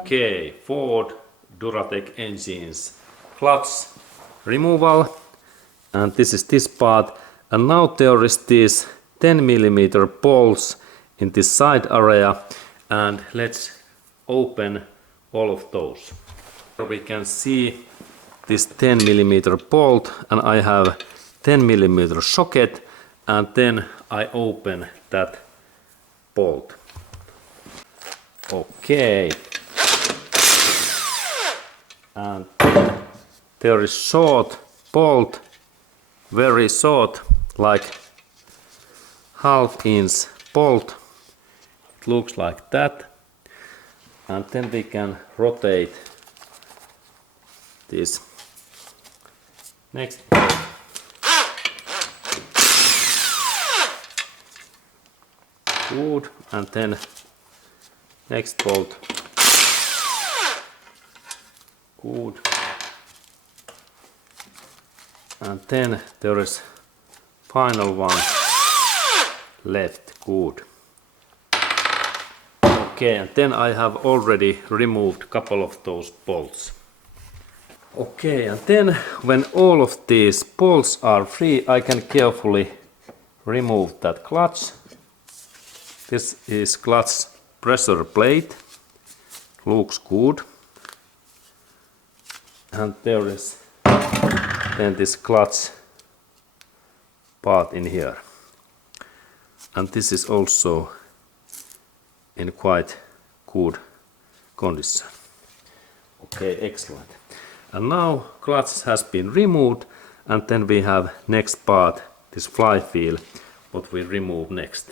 Okay, Ford Duratec engines clutch removal, and this is this part, and now there is these 10mm bolts in this side area, and let's open all of those. We can see this 10mm bolt, and I have 10mm socket, and then I open that bolt. Okay, and there is short bolt, very short, like half-inch bolt. It looks like that, and then we can rotate this next bolt. Good, and then next bolt. Good. And then there is final one left. Good. Okay, and then I have already removed a couple of those bolts. Okay, and then when all of these bolts are free, I can carefully remove that clutch. This is clutch pressure plate. Looks good. And there is then this clutch part in here. And this is also in quite good condition. Okay, excellent. And now clutch has been removed, and then we have next part, this flywheel, what we remove next.